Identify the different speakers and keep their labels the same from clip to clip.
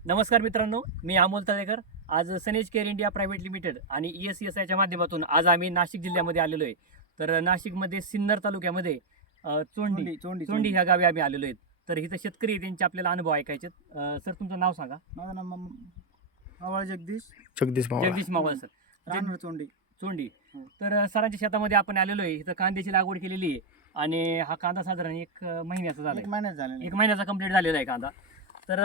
Speaker 1: नमस्कार मित्रांनो, मी अमोल तळेकर. आज सनेज केअर इंडिया प्रायव्हेट लिमिटेड आणि ESCSIच्या माध्यमातून आज आम्ही नाशिक जिल्ह्यामध्ये आलेलो आहे. तर नाशिकमध्ये सिन्नर तालुक्यामध्ये चोंडी ह्या गावी आम्ही आलेलो आहेत. तर इथं शेतकरी आहे, त्यांचे आपल्याला अनुभव ऐकायचे. सर, तुमचं नाव सांगा.
Speaker 2: माझं नाव मावळ जगदीश
Speaker 1: जगदीश मावळ सर,
Speaker 2: राहणार चोंडी.
Speaker 1: तर सरांच्या शेतामध्ये आपण आलेलो आहे. इथं कांद्याची लागवड केलेली आहे आणि हा कांदा साधारण एक महिन्याचा झाला,
Speaker 2: 1 महिन्यात झालेलं
Speaker 1: एक महिन्याचा कंप्लीट झालेला आहे कांदा. तर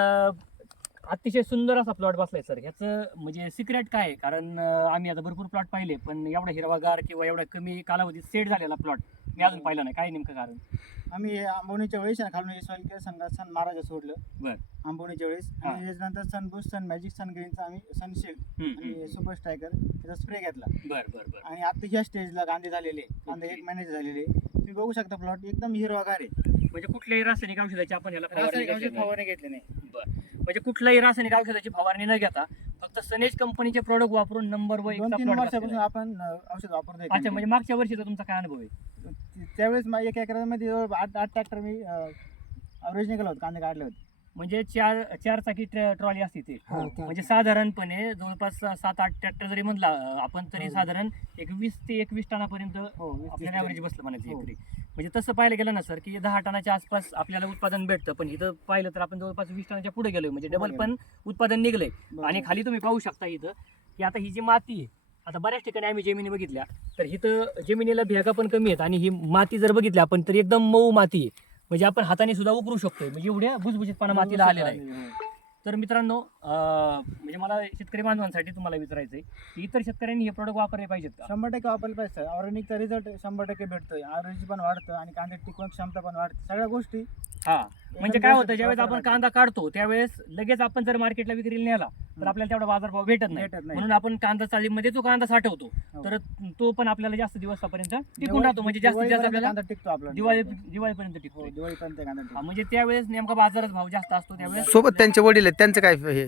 Speaker 1: अतिशय सुंदर असा प्लॉट बसलाय सर. ह्याचं म्हणजे सिक्रेट काय आहे? कारण आम्ही आता भरपूर प्लॉट पाहिले, पण एवढा हिरवागार किंवा एवढा कमी कालावधीत सेट झालेला प्लॉट मी अजून पाहिला नाही. काय नेमकं कारण?
Speaker 2: आम्ही आंबवणीच्या वेळेस खालून सॉइल केअर सन महाराजा सोडलं
Speaker 1: बर.
Speaker 2: आंबवणीच्या वेळेस, आणि त्याच्यानंतर सन बूस्ट, सन मॅजिक, सन ग्रीनचा आम्ही सनशील्ड आणि सुपर स्ट्रायकर त्याचा स्प्रे घेतला.
Speaker 1: बर बर बर.
Speaker 2: आणि आता ह्या स्टेजला कांदे झालेले, कांदे 1 महिन्याचे झालेले. तुम्ही बघू शकता प्लॉट एकदम हिरवागार आहे.
Speaker 1: म्हणजे कुठल्याही रासायनिक औषधाची आपण याला
Speaker 2: रासायनिक औषध फवारणी घेतले नाही.
Speaker 1: बर. म्हणजे कुठल्याही रासायनिक औषधाची फवारणी न घेता फक्त सनेज कंपनीचे प्रोडक्ट वापरून नंबर 1
Speaker 2: 2-3 वर्षापासून आपण औषध वापरतोय.
Speaker 1: अच्छा, म्हणजे मागच्या वर्षीचा तुमचा काय अनुभव आहे?
Speaker 2: त्यावेळेस 1 एकरामध्ये 8 ट्रॅक्टर मी ॲव्हरेज निघाला होता, कांदे काढले होते.
Speaker 1: म्हणजे चार चाकी ट्रॉली असते ते. म्हणजे साधारणपणे जवळपास 7-8 ट्रॅक्टर जरी म्हणला आपण, तरी साधारण 20 ते 21 टनापर्यंत आपल्याला ॲव्हरेज बसलं म्हणायचं एकरी. म्हणजे तसं पाहायला गेलं ना सर, की 10 टनाच्या आसपास आपल्याला उत्पादन भेटतं, पण इथं पाहिलं तर आपण जवळपास 20 टनाच्या पुढे गेलोय. म्हणजे डबल पण उत्पादन निघलंय. आणि खाली तुम्ही पाहू शकता इथं की आता ही जी माती आहे, आता बऱ्याच ठिकाणी आम्ही जमिनी बघितल्या तर इथं जमिनीला भेगा पण कमी आहेत, आणि ही माती जर बघितली आपण तर एकदम मऊ माती आहे. म्हणजे आपण हाताने सुद्धा उकरू शकतोय, म्हणजे एवढ्या भुसभुशीतपणा मातीला आलेला आहे. तर मित्रांनो, म्हणजे मला शेतकरी बांधवांसाठी तुम्हाला विचारायचं आहे की इतर शेतकऱ्यांनी हे प्रोडक्ट वापरले पाहिजेत का?
Speaker 2: 100% वापरले पाहिजे. ऑर्गॅनिकचा रिझल्ट 100% भेटतोय. ॲव्हरेज पण वाढतं आणि कांदे टिकवण क्षमता पण वाढते. सगळ्या गोष्टी
Speaker 1: हा, म्हणजे काय होतं, ज्यावेळेस आपण कांदा काढतो त्यावेळेस लगेच आपण जर मार्केटला विक्रीला नेला तर आपल्याला तेवढा बाजारभाव भेटत नाही. म्हणून आपण कांदा चाळीमध्ये जो कांदा साठवतो तर तो पण आपल्याला जास्त दिवसापर्यंत टिकून राहतो. म्हणजे जास्तीत जास्त आपल्याला
Speaker 2: कांदा टिकतो आपला
Speaker 1: दिवाळीपर्यंत टिकतो.
Speaker 2: दिवाळीपर्यंत कांदा टिकतो.
Speaker 1: म्हणजे त्यावेळेस नेमका बाजारात भाव जास्त असतो. त्यावेळेस
Speaker 3: सोबत त्यांचे वडील आहेत, त्यांचं काय हे?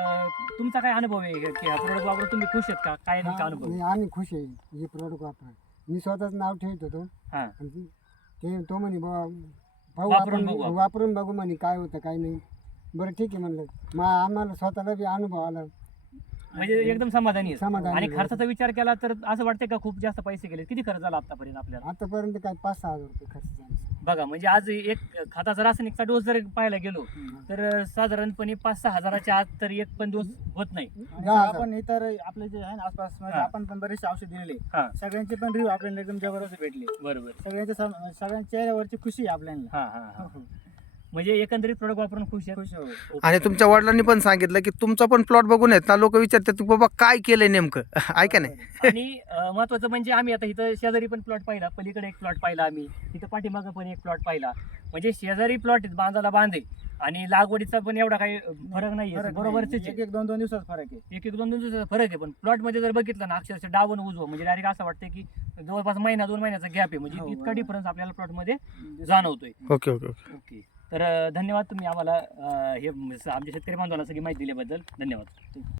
Speaker 1: तुमचा काय अनुभव आहे की हा प्रोडक्ट वापरून तुम्ही खुश आहेत का? काय तुमचा अनुभव?
Speaker 4: आम्ही खुश आहे हे प्रोडक्ट वापरून. मी स्वतःच नाव ठेवत होतो,
Speaker 1: हा,
Speaker 4: ते तो म्हणे भाऊ
Speaker 1: वापरून
Speaker 4: आपण
Speaker 1: बघू.
Speaker 4: वापरून बघू म्हणे काय होतं काय नाही. बरं ठीक आहे म्हणलं. मग आम्हाला स्वतःला बी अनुभव आला.
Speaker 1: म्हणजे एकदम समाधानी आहे.
Speaker 4: समाधानी
Speaker 1: आणि
Speaker 4: आहे.
Speaker 1: खर्चाचा विचार केला तर असं वाटतंय का खूप जास्त पैसे गेले? किती खर्च झाला आतापर्यंत आपल्याला?
Speaker 4: आतापर्यंत काय 5-6 हजार रुपये खर्च झाला.
Speaker 1: बघा, म्हणजे आज एक खताचा रासायनिकचा डोस जर पाहायला गेलो तर साधारणपणे 5-6 हजाराच्या आत तर एक पण डोस होत नाही.
Speaker 2: आणि आपण इतर आपले जे आहे ना आसपास मध्ये, आपण पण बरेचसे औषध दिलेले,
Speaker 1: हा,
Speaker 2: सगळ्यांचे पण रिव्ह्यू आपल्याला एकदम जबरदस्त भेटले.
Speaker 1: बरोबर.
Speaker 2: सगळ्यांच्या चेहऱ्यावरची खुशी आहे आपल्याला.
Speaker 1: हा हा हा. म्हणजे एकंदरीत प्रोडक्ट वापरून खुश आहे.
Speaker 2: खुश हो.
Speaker 3: आणि तुमच्या वडिलांनी पण सांगितलं की तुमचा पण प्लॉट बघून येत ना, लोक विचारतात की बाबा काय केलंय नेमकं, ऐका नाही.
Speaker 1: आणि महत्वाचं म्हणजे आम्ही आता इथं शेजारी पण प्लॉट पाहिला, पलीकडे एक प्लॉट पाहिला आम्ही, इथं पाठीमागं पण एक प्लॉट पाहिला. म्हणजे शेजारी प्लॉट आहेत, बांधाला बांधे, आणि लागवडीचा पण एवढा काही फरक नाही. बरोबरच आहे.
Speaker 2: 1-2 दिवसात फरक आहे.
Speaker 1: 1-2 दिवसाचा फरक आहे. पण प्लॉट मध्ये जर बघितलं ना, अक्षरशः डावून उजवं, म्हणजे डायरेक्ट असं वाटतं की जवळपास 1-2 महिन्याचा गॅप आहे. म्हणजे इतका डिफरन्स आपल्याला प्लॉट मध्ये जाणवतोय.
Speaker 3: Okay okay okay.
Speaker 1: ओके. तर धन्यवाद, तुम्ही आम्हाला हे आमच्या शेतकरी बांधवांना सगळी माहिती दिल्याबद्दल धन्यवाद.